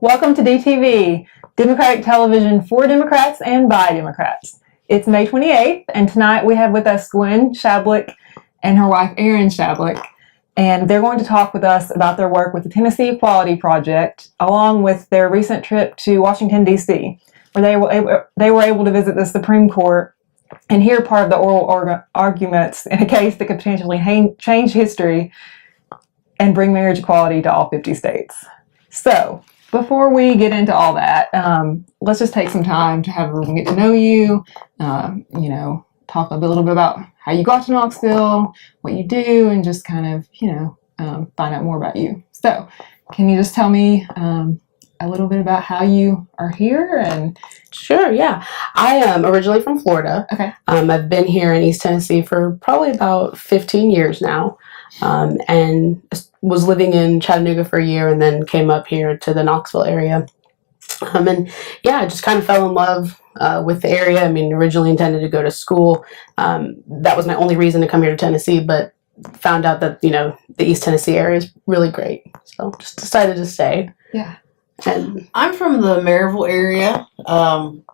Welcome to DTV, Democratic Television for Democrats and by Democrats. It's May 28th, and tonight we have with us Gwen Schablik and her wife Erin Schablik, and they're going to talk with us about their work with the Tennessee Equality Project, along with their recent trip to Washington, D.C., where they were able to visit the Supreme Court and hear part of the oral arguments in a case that could potentially change history and bring marriage equality to all 50 states. So, before we get into all that, let's just take some time to have everyone get to know you, talk a little bit about how you got to Knoxville, what you do, and just kind of, find out more about you. So, can you just tell me a little bit about how you are here? And Sure, yeah. I am originally from Florida. Okay. I've been here in East Tennessee for probably about 15 years now, and was living in Chattanooga for a year and then came up here to the Knoxville area. I just kind of fell in love with the area. I mean, originally intended to go to school. That was my only reason to come here to Tennessee, but found out that, the East Tennessee area is really great. So just decided to stay. Yeah. And I'm from the Maryville area.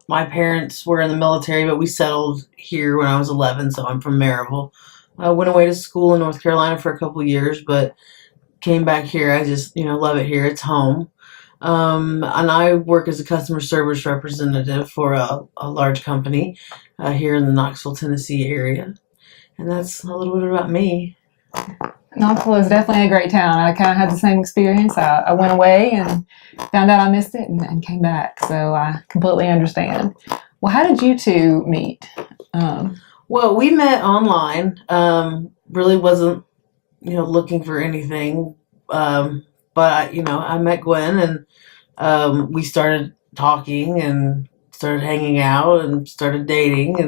My parents were in the military, but we settled here when I was 11, so I'm from Maryville. I went away to school in North Carolina for a couple of years, but came back here. I just, love it here. It's home. And I work as a customer service representative for a large company here in the Knoxville, Tennessee area. And that's a little bit about me. Knoxville is definitely a great town. I kind of had the same experience. I went away and found out I missed it and came back. So I completely understand. Well, how did you two meet? Well, we met online. Really wasn't, looking for anything. But I met Gwen and we started talking and started hanging out and started dating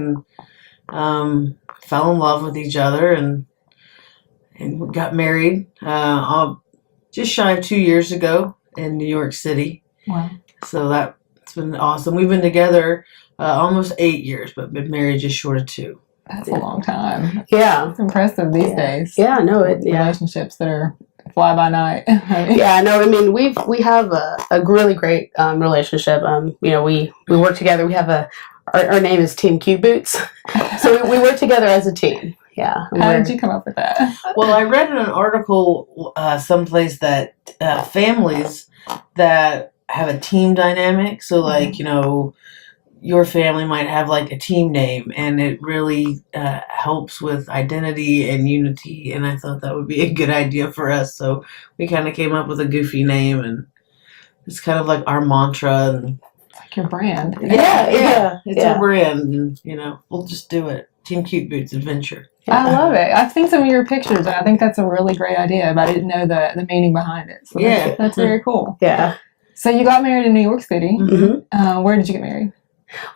and fell in love with each other and we got married just shy of 2 years ago in New York City. Wow. So that's been awesome. We've been together almost 8 years, but been married just short of 2. That's a long time. Yeah. It's impressive these days. Yeah, no, relationships that are fly by night. Yeah, no, I mean, we have a really great relationship. We work together. We have our name is Team Cute Boots. So we work together as a team. Yeah. How did you come up with that? Well, I read in an article someplace that families that have a team dynamic, so like, your family might have like a team name and it really helps with identity and unity, and I thought that would be a good idea for us, so we kind of came up with a goofy name and it's kind of like our mantra and it's like your brand. Yeah. It's our brand and we'll just do it. Team Cute Boots Adventure. Yeah. I love it. I've seen some of your pictures and I think that's a really great idea, but I didn't know the meaning behind it. So that's very cool. Yeah. So you got married in New York City. Mm-hmm. Where did you get married?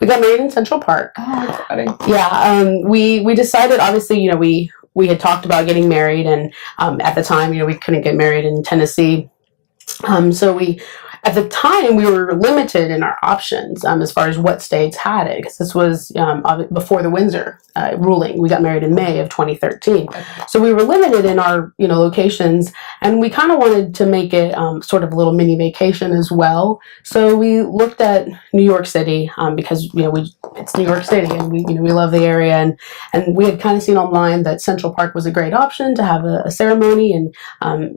We got married in Central Park. Oh, that's funny. Yeah. We decided, obviously, we had talked about getting married, and at the time, we couldn't get married in Tennessee. At the time, we were limited in our options as far as what states had it, because this was before the Windsor ruling. We got married in May of 2013. Okay. So we were limited in our, locations, and we kind of wanted to make it sort of a little mini vacation as well. So we looked at New York City because, it's New York City, and we love the area, and we had kind of seen online that Central Park was a great option to have a ceremony, and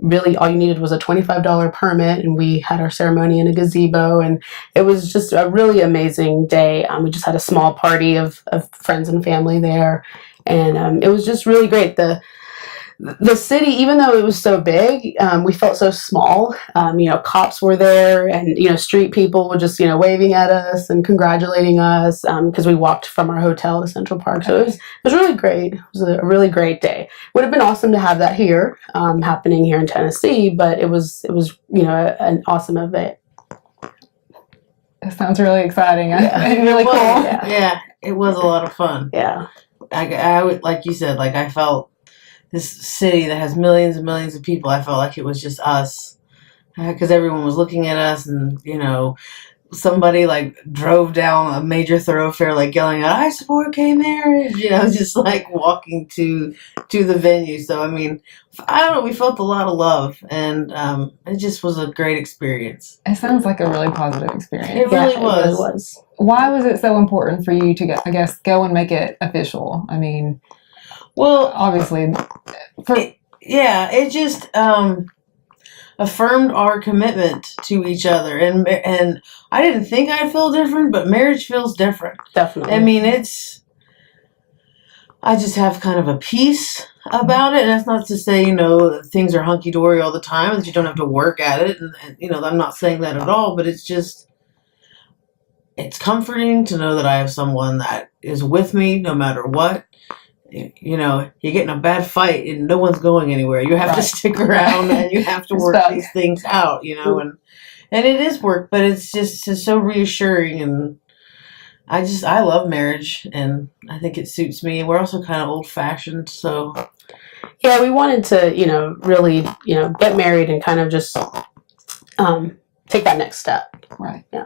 really all you needed was a $25 permit, and we had our ceremony in a gazebo, and it was just a really amazing day. We just had a small party of friends and family there, and it was just really great. The city, even though it was so big, we felt so small. Cops were there, and street people were just waving at us and congratulating us because we walked from our hotel to Central Park. So it was really great. It was a really great day. Would have been awesome to have that here, happening here in Tennessee, but it was an awesome event. That sounds really exciting. Yeah. Really cool. Yeah, it was a lot of fun. Yeah. I would, like you said, I felt this city that has millions and millions of people, I felt like it was just us because everyone was looking at us and, somebody like drove down a major thoroughfare, like yelling out, "I support gay marriage," just like walking to the venue. So I mean, I don't know, we felt a lot of love, and it just was a great experience. It sounds like a really positive experience. It really was. It really was. Why was it so important for you to I guess, go and make it official? I mean, Well, obviously, it just affirmed our commitment to each other, and I didn't think I'd feel different, but marriage feels different. Definitely. I mean, I just have kind of a peace about it, and that's not to say things are hunky dory all the time, that you don't have to work at it, and I'm not saying that at all, but it's comforting to know that I have someone that is with me no matter what. You get in a bad fight and no one's going anywhere. You have to stick around and you have to work these things out, and it is work, but it's so reassuring, and I love marriage, and I think it suits me. We're also kind of old fashioned, so yeah, we wanted to, really, get married and kind of just take that next step. Right. Yeah.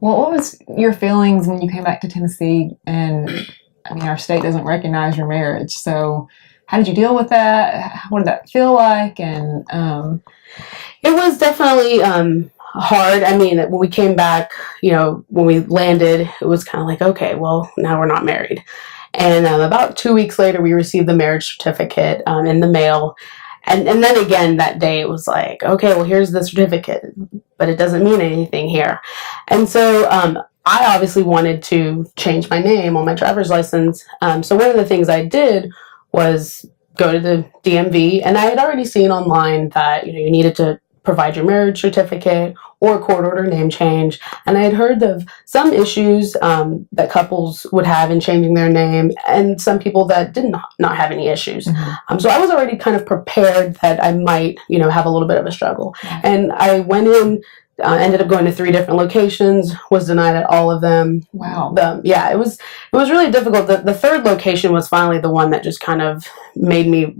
Well, what was your feelings when you came back to Tennessee? And I mean, our state doesn't recognize your marriage. So how did you deal with that? What did that feel like? And it was definitely hard. I mean, when we came back, when we landed, it was kind of like, okay, well, now we're not married. And about 2 weeks later, we received the marriage certificate in the mail. And then again that day, it was like, okay, well, here's the certificate, but it doesn't mean anything here. And so I obviously wanted to change my name on my driver's license. So one of the things I did was go to the DMV, and I had already seen online that you needed to provide your marriage certificate or a court order name change. And I had heard of some issues that couples would have in changing their name, and some people that did not have any issues. Mm-hmm. So I was already kind of prepared that I might, have a little bit of a struggle. Yeah. And I went in, ended up going to 3 different locations, was denied at all of them. Wow. It was really difficult. The third location was finally the one that just kind of made me,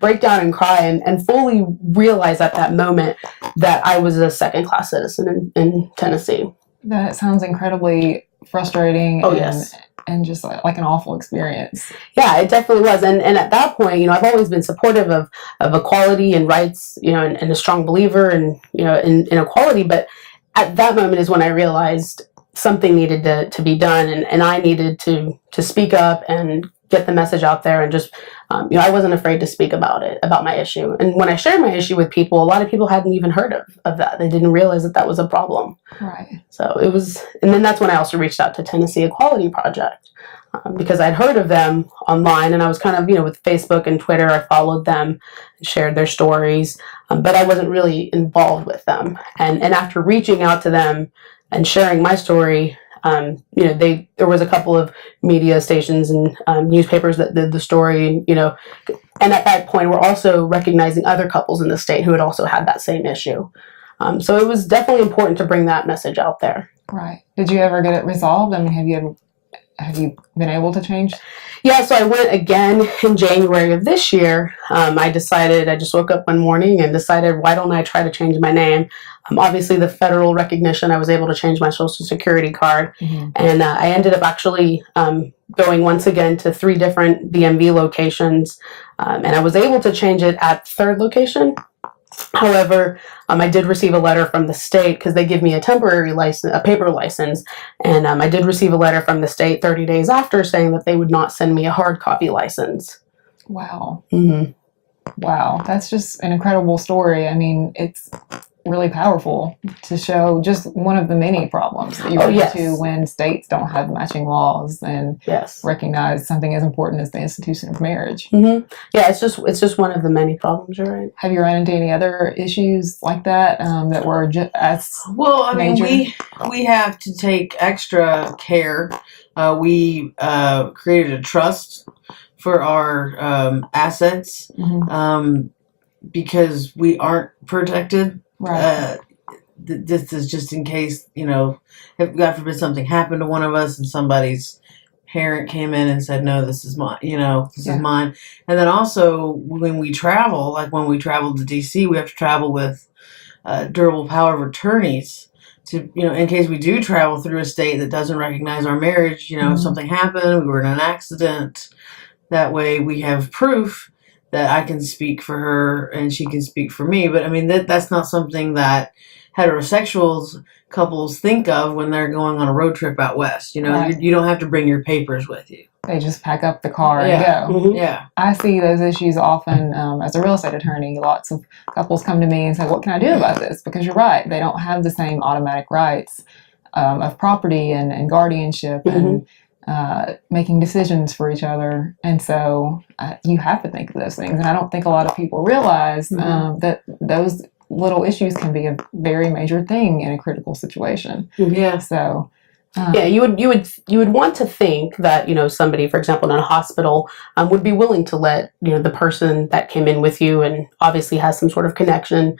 break down and cry and fully realize at that moment that I was a second-class citizen in Tennessee. That sounds incredibly frustrating. Oh, yes. And just like an awful experience. Yeah, it definitely was. And at that point, I've always been supportive of equality and rights, and a strong believer in equality. But at that moment is when I realized something needed to be done, and I needed to speak up and get the message out there, and just, I wasn't afraid to speak about my issue. And when I shared my issue with people, a lot of people hadn't even heard of that. They didn't realize that was a problem. Right. So it was, and then that's when I also reached out to Tennessee Equality Project, because I'd heard of them online, and I was kind of, with Facebook and Twitter, I followed them and shared their stories, but I wasn't really involved with them. And after reaching out to them and sharing my story, there was a couple of media stations and newspapers that did the story, and at that point we're also recognizing other couples in the state who had also had that same issue. So it was definitely important to bring that message out there. Right. Did you ever get it resolved? I mean, have you been able to change? Yeah, so I went again in January of this year. I just woke up one morning and decided, why don't I try to change my name? Obviously, the federal recognition, I was able to change my Social Security card. Mm-hmm. And I ended up actually going once again to 3 different DMV locations. And I was able to change it at the 3rd location. However, I did receive a letter from the state, because they give me a temporary license, a paper license, and I did receive a letter from the state 30 days after saying that they would not send me a hard copy license. Wow. Mm-hmm. Wow. That's just an incredible story. I mean, it's really powerful to show just one of the many problems that you run into when states don't have matching laws and recognize something as important as the institution of marriage. Mm-hmm. Yeah, it's just one of the many problems. You're right. Have you run into any other issues like that that were as well? I mean, major? we have to take extra care. We created a trust for our assets, because we aren't protected. Right. This is just in case, if God forbid something happened to one of us and somebody's parent came in and said, no, this is mine, this is mine. And then also when we travel, like when we travel to DC, we have to travel with durable power of attorneys to, in case we do travel through a state that doesn't recognize our marriage, if something happened, we were in an accident, that way we have proof that I can speak for her and she can speak for me. But I mean, that's not something that heterosexuals couples think of when they're going on a road trip out west. Right. You don't have to bring your papers with you. They just pack up the car Yeah. and go. Mhm. Yeah. I see those issues often as a real estate attorney. Lots of couples come to me and say, what can I do about this? Because you're right, they don't have the same automatic rights of property and guardianship and making decisions for each other. And so you have to think of those things. And I don't think a lot of people realize that those little issues can be a very major thing in a critical situation. Yeah. So... yeah, you would want to think that somebody, for example, in a hospital, would be willing to let the person that came in with you and obviously has some sort of connection,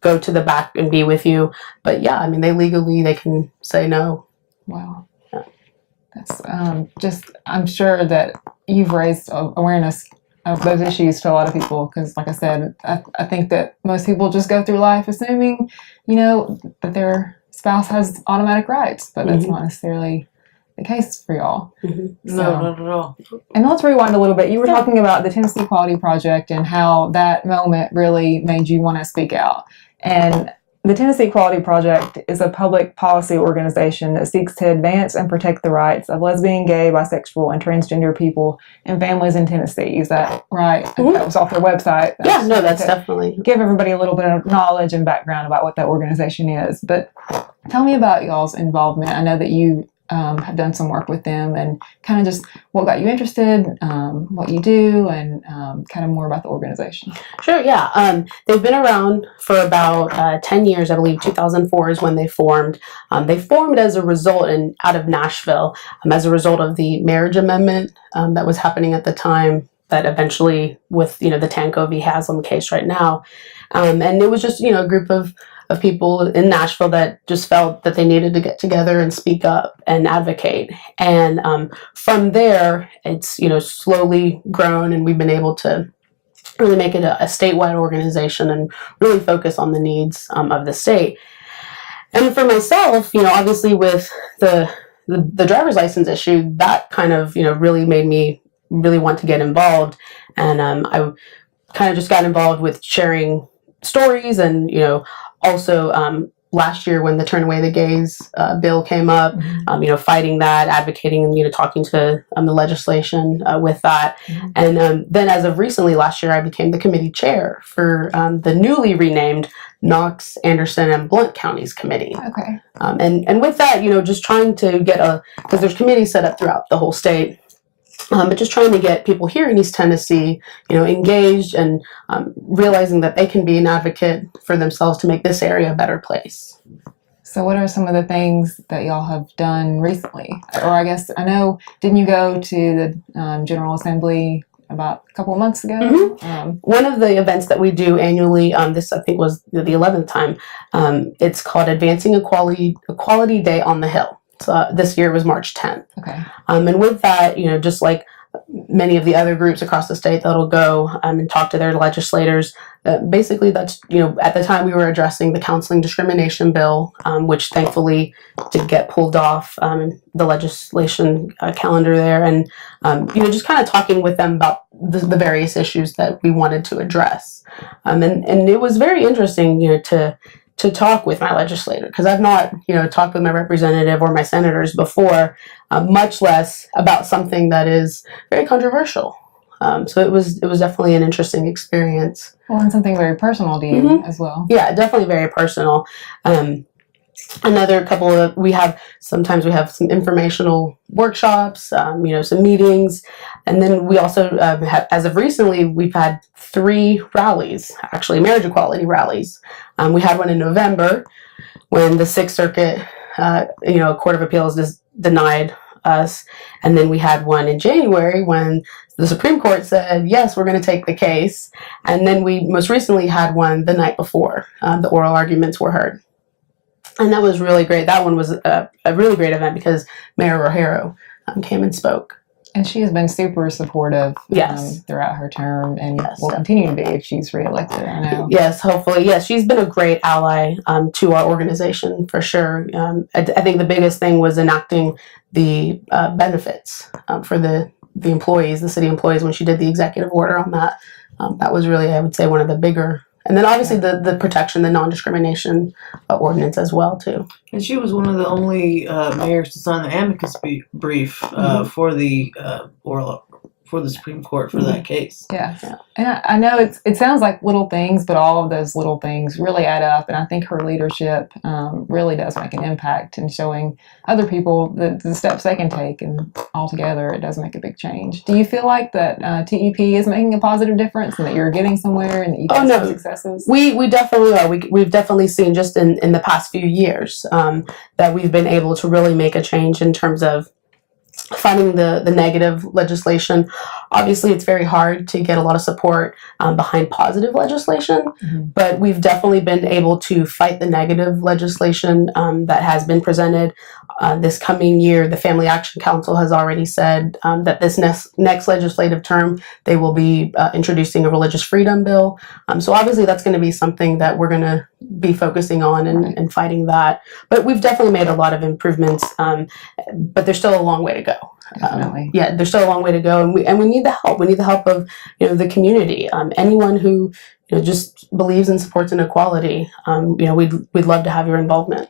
go to the back and be with you. But yeah, I mean, they can say no. Wow. Yeah. That's I'm sure that you've raised awareness of those issues to a lot of people because, like I said, I think that most people just go through life assuming, that their spouse has automatic rights, but that's not necessarily the case for y'all. No, not at all. And let's rewind a little bit. You were talking about the Tennessee Equality Project and how that moment really made you want to speak out. And the Tennessee Equality Project is a public policy organization that seeks to advance and protect the rights of lesbian, gay, bisexual, and transgender people and families in Tennessee. Is that right? That was off their website. Yeah, no, that's definitely. Give everybody a little bit of knowledge and background about what that organization is. But tell me about y'all's involvement. I know that you have done some work with them and kind of just what got you interested, what you do, and kind of more about the organization. Sure, yeah. They've been around for about 10 years. I believe 2004 is when they formed. They formed as a result out of Nashville as a result of the marriage amendment that was happening at the time that eventually with, the Tanco v. Haslam case right now. And it was just, a group of people in Nashville that just felt that they needed to get together and speak up and advocate. And from there, it's, slowly grown and we've been able to really make it a statewide organization and really focus on the needs of the state. And for myself, obviously with the driver's license issue, that kind of, really made me really want to get involved. And I kind of just got involved with sharing stories and, also, last year when the Turn Away the Gays bill came up, fighting that, advocating, talking to the legislation with that. And then as of recently last year, I became the committee chair for the newly renamed Knox, Anderson, and Blount Counties Committee. Okay. And with that, just trying to get because there's committees set up throughout the whole state. But just trying to get people here in East Tennessee, engaged and realizing that they can be an advocate for themselves to make this area a better place. So what are some of the things that y'all have done recently? Or I guess, I know, didn't you go to the General Assembly about a couple of months ago? One of the events that we do annually, this I think was the 11th time, it's called Advancing Equality Day on the Hill. So this year was March 10th. Okay. And with that, just like many of the other groups across the state that'll go and talk to their legislators, basically that's, at the time we were addressing the counseling discrimination bill, which thankfully did get pulled off the legislation calendar there. And, just kind of talking with them about the various issues that we wanted to address. And it was very interesting, to talk with my legislator, because I've not, talked with my representative or my senators before, much less about something that is very controversial. So it was definitely an interesting experience. Well, and something very personal to you as well. Yeah, definitely very personal. Another couple of sometimes we have some informational workshops, some meetings, and then we also have, as of recently, we've had 3 rallies, actually marriage equality rallies. We had one in November when the Sixth Circuit, Court of Appeals just denied us, and then we had one in January when the Supreme Court said, yes, we're going to take the case, and then we most recently had one the night before the oral arguments were heard. And that was really great. That one was a really great event because Mayor Rogero came and spoke. And she has been super supportive Yes. throughout her term, and Yes, will continue to be if she's reelected, I know. Yes, hopefully. Yes, she's been a great ally to our organization for sure. I think the biggest thing was enacting the benefits for the employees, the city employees, when she did the executive order on that. That was really, I would say, one of the bigger. And then obviously the protection, the non-discrimination ordinance as well, too. And she was one of the only mayors to sign the amicus brief for the for the Supreme Court for that case. Yeah. And I know it sounds like little things, but all of those little things really add up. And I think her leadership really does make an impact in showing other people the steps they can take. And altogether, it does make a big change. Do you feel like that TEP is making a positive difference and that you're getting somewhere and that you've had some successes? We definitely are. We've definitely seen just in the past few years that we've been able to really make a change in terms of fighting the negative legislation. Obviously, it's very hard to get a lot of support behind positive legislation, but we've definitely been able to fight the negative legislation that has been presented. This coming year, the Family Action Council has already said that this next legislative term, they will be introducing a religious freedom bill. So obviously, that's going to be something that we're going to be focusing on and fighting that. But we've definitely made a lot of improvements, but there's still a long way to go. Definitely. There's still a long way to go, and we need the help. We need the help of the community. Anyone who just believes and supports inequality. We'd love to have your involvement.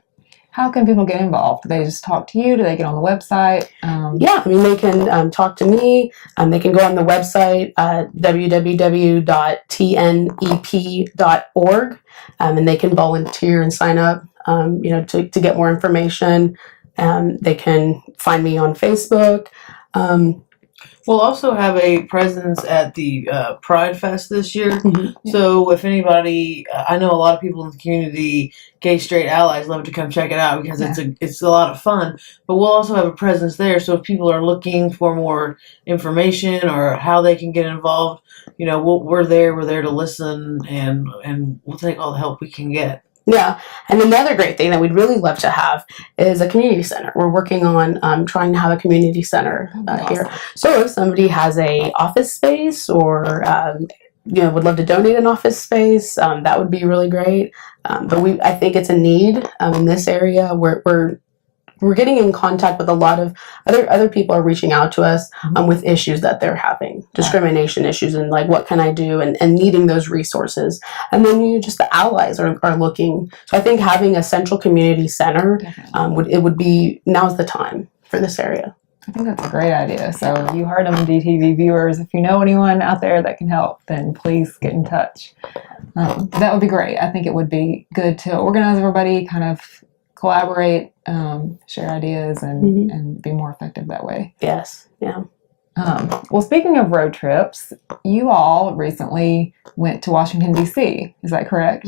How can people get involved? Do they just talk to you? Do they get on the website? They can talk to me. They can go on the website, www.tnep.org, and they can volunteer and sign up, to get more information. They can find me on Facebook. We'll also have a presence at the Pride Fest this year. So if anybody, I know a lot of people in the community, gay straight allies, love to come check it out because it's a lot of fun. But we'll also have a presence there. So if people are looking for more information or how they can get involved, we're there. We're there to listen, and we'll take all the help we can get. Yeah, and another great thing that we'd really love to have is a community center. We're working on trying to have a community center here. So if somebody has a office space or would love to donate an office space, that would be really great. But I think it's a need in this area. We're getting in contact with a lot of other people are reaching out to us with issues that they're having, discrimination issues, and like what can I do, and needing those resources. And then just the allies are looking. So I think having a central community center would be, now's the time for this area. I think that's a great idea. So you heard them, DTV viewers. If you know anyone out there that can help, then please get in touch. That would be great. I think it would be good to organize everybody, kind of collaborate, share ideas, and be more effective that way. Yes. Yeah. Well, speaking of road trips, you all recently went to Washington, D.C. Is that correct?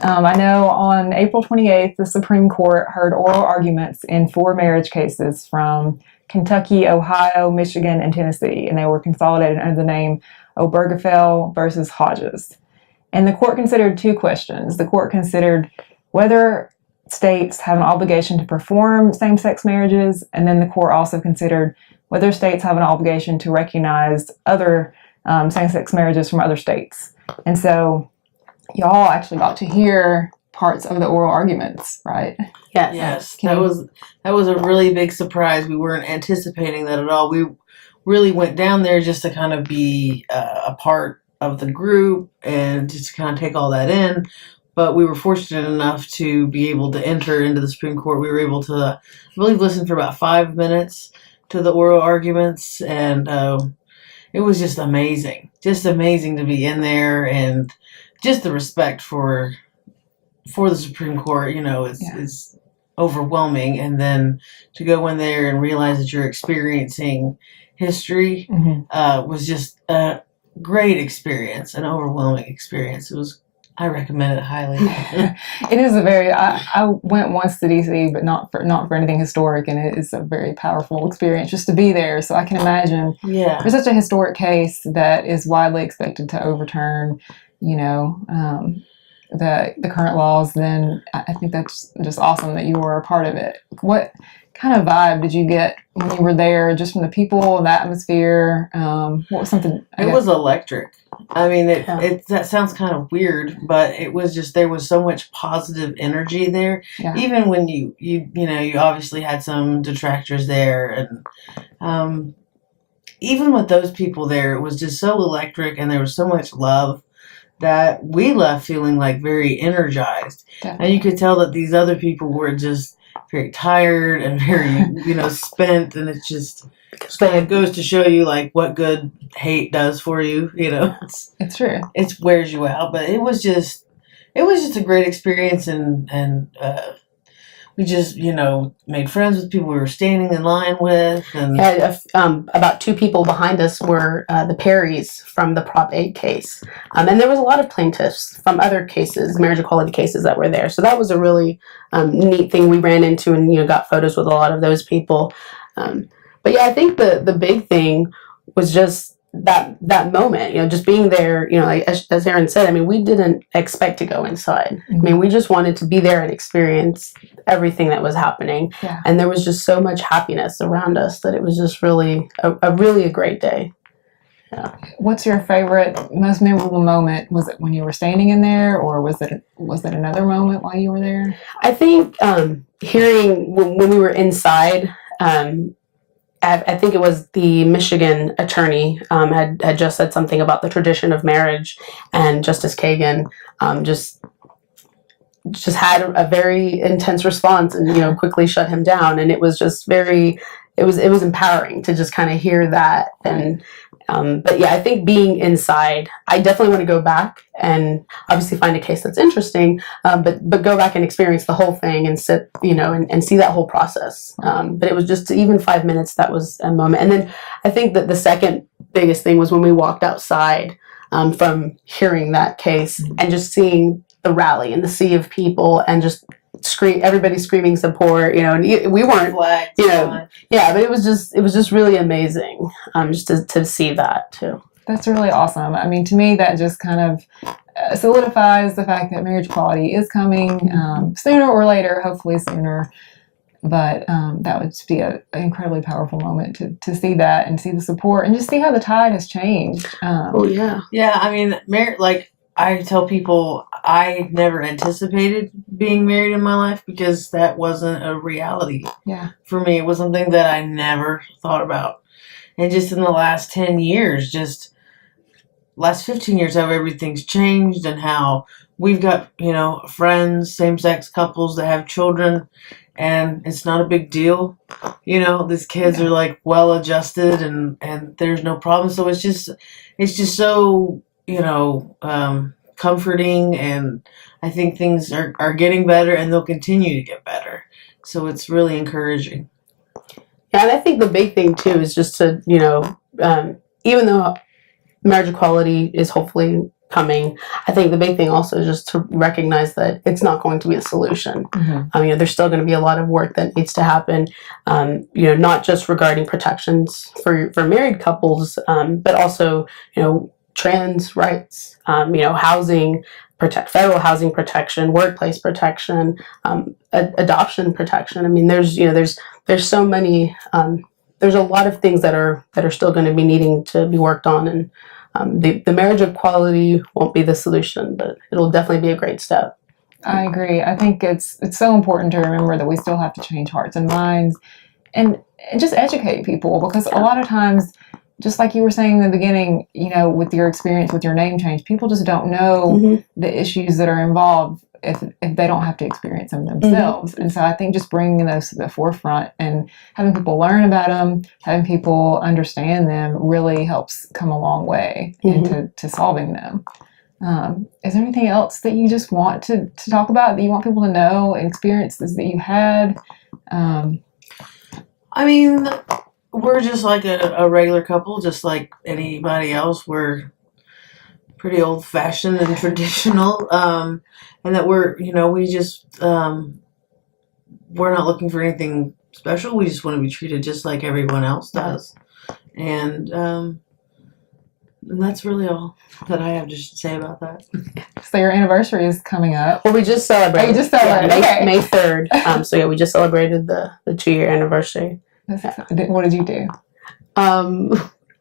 I know on April 28th, the Supreme Court heard oral arguments in 4 marriage cases from Kentucky, Ohio, Michigan, and Tennessee, and they were consolidated under the name Obergefell versus Hodges. And the court considered 2 questions. The court considered whether states have an obligation to perform same-sex marriages, and then the court also considered whether states have an obligation to recognize other same-sex marriages from other states. And so y'all actually got to hear parts of the oral arguments, right? Yes. That was a really big surprise. We weren't anticipating that at all. We really went down there just to kind of be a part of the group and just to kind of take all that in. But we were fortunate enough to be able to enter into the Supreme Court. We were able to, I believe, listen for about 5 minutes to the oral arguments, and it was just amazing. Just amazing to be in there, and just the respect for the Supreme Court, is overwhelming. And then to go in there and realize that you're experiencing history was just a great experience, an overwhelming experience. I recommend it highly. It is a very. I went once to DC, but not for anything historic, and it is a very powerful experience just to be there. So I can imagine. Yeah. For such a historic case that is widely expected to overturn, the current laws, then I think that's just awesome that you were a part of it. kind of vibe did you get when you were there, just from the people, the atmosphere? What was something? It was electric. I mean, Yeah. that sounds kind of weird, but it was just, there was so much positive energy there. Yeah. Even when you obviously had some detractors there, and even with those people there, it was just so electric, and there was so much love that we left feeling like very energized. Definitely. And you could tell that these other people were just very tired and very, spent. And it's just, it goes to show you like what good hate does for you. It's true. It wears you out. But it was just a great experience, and we just made friends with people we were standing in line with. And Yeah, about 2 people behind us were the Perrys from the Prop 8 case. And there was a lot of plaintiffs from other cases, marriage equality cases, that were there. So that was a really neat thing we ran into, and got photos with a lot of those people. But yeah, I think the big thing was just that moment, just being there, like as Erin said, I mean, we didn't expect to go inside. Mm-hmm. I mean, we just wanted to be there and experience everything that was happening. Yeah. And there was just so much happiness around us that it was just really a great day. Yeah. What's your favorite, most memorable moment? Was it when you were standing in there, or was it another moment while you were there? I think hearing when we were inside, I think it was the Michigan attorney had just said something about the tradition of marriage, and Justice Kagan just had a very intense response, and quickly shut him down. And it was just it was empowering to just kind of hear that. And but yeah, I think being inside, I definitely want to go back and obviously find a case that's interesting, but go back and experience the whole thing and sit, and see that whole process. But it was just even 5 minutes, that was a moment. And then I think that the second biggest thing was when we walked outside from hearing that case and just seeing the rally and the sea of people, and just everybody screaming support, and we weren't, flags, yeah, but it was just really amazing, just to see that too. That's really awesome. I mean, to me, that just kind of solidifies the fact that marriage equality is coming sooner or later, hopefully sooner. But that would just be an incredibly powerful moment to see that, and see the support, and just see how the tide has changed. Oh yeah. Yeah, I mean, like I tell people, I never anticipated being married in my life, because that wasn't a reality. Yeah. For me, it was something that I never thought about. And just in the last 10 years, last 15 years, how everything's changed, and how we've got, friends, same-sex couples that have children, and it's not a big deal. These kids are like well adjusted, and there's no problem. So it's just so, comforting, and I think things are getting better, and they'll continue to get better. So it's really encouraging. Yeah, and I think the big thing too is just to, even though marriage equality is hopefully coming, I think the big thing also is just to recognize that it's not going to be a solution. Mm-hmm. There's still going to be a lot of work that needs to happen, not just regarding protections for married couples, but also, trans rights, housing, federal housing protection, workplace protection, adoption protection. I mean, there's so many, there's a lot of things that are still going to be needing to be worked on, and the marriage equality won't be the solution, but it'll definitely be a great step. I agree. I think it's so important to remember that we still have to change hearts and minds, and just educate people, because a lot of times, just like you were saying in the beginning, with your experience with your name change, people just don't know the issues that are involved if they don't have to experience them themselves. And so I think just bringing those to the forefront and having people learn about them, having people understand them, really helps come a long way into solving them. Is there anything else that you just want to talk about, that you want people to know, and experiences that you had? I mean, we're just like a regular couple, just like anybody else. We're pretty old-fashioned and traditional, and that we just we're not looking for anything special. We just want to be treated just like everyone else does. And And that's really all that I have to say about that. So your anniversary is coming up. Well, we just celebrated. Oh, you just celebrated. Okay. May 3rd. So yeah, we just celebrated the 2-year anniversary. What did you do?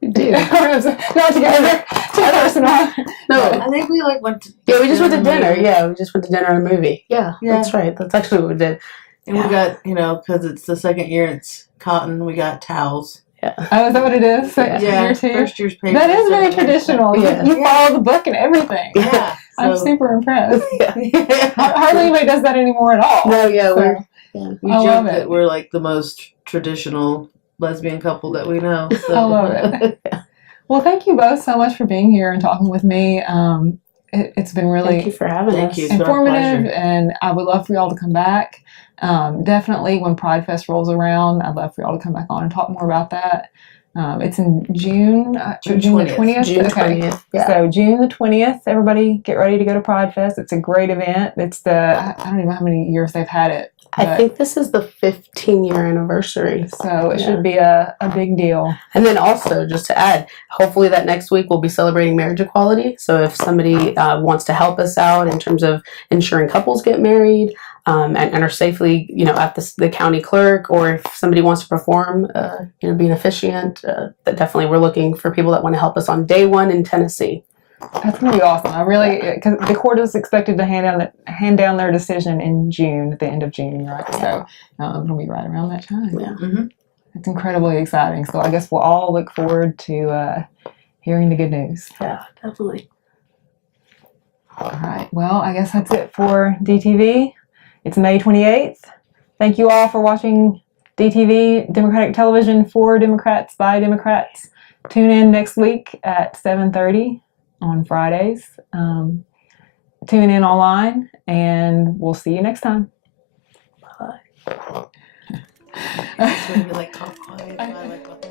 We did. Not together. Too personal. No. I think we went to Yeah, we just went to dinner. Yeah, we just went to dinner and a movie. Yeah, that's right. That's actually what we did. And we got, because it's the second year and it's cotton, we got towels. Yeah. Oh, is that what it is? Yeah, Year 2? first year's paper. That is very traditional. Yeah. You follow the book and everything. Yeah. I'm super impressed. Yeah. Hardly anybody does that anymore at all. No, yeah, So, We I love joke it. that we're like the most traditional lesbian couple that we know. So. I love it. Well, thank you both so much for being here and talking with me. It's been really thank you for having us. you. It's been a informative, pleasure. and I would love for y'all to come back. Definitely when Pride Fest rolls around, I'd love for y'all to come back on and talk more about that. It's in June, June June the 20th. 20th. June Okay. 20th. Yeah. So June the 20th, everybody get ready to go to Pride Fest. It's a great event. It's I don't even know how many years they've had it. I think this is the 15-year anniversary. So it should be a big deal. And then also, just to add, hopefully that next week we'll be celebrating marriage equality. So if somebody wants to help us out in terms of ensuring couples get married and are safely, at the county clerk, or if somebody wants to perform, be an officiant, that definitely we're looking for people that want to help us on day 1 in Tennessee. That's gonna be awesome. I really, because the court is expected to hand down their decision in June, at the end of June, right? So it'll be right around that time. Yeah. Mm-hmm. It's incredibly exciting. So I guess we'll all look forward to hearing the good news. Yeah, definitely. All right. Well, I guess that's it for DTV. It's May 28th. Thank you all for watching DTV, Democratic Television for Democrats by Democrats. Tune in next week at 7:30 on Fridays. Tune in online, and we'll see you next time. Bye. So we cough quiet.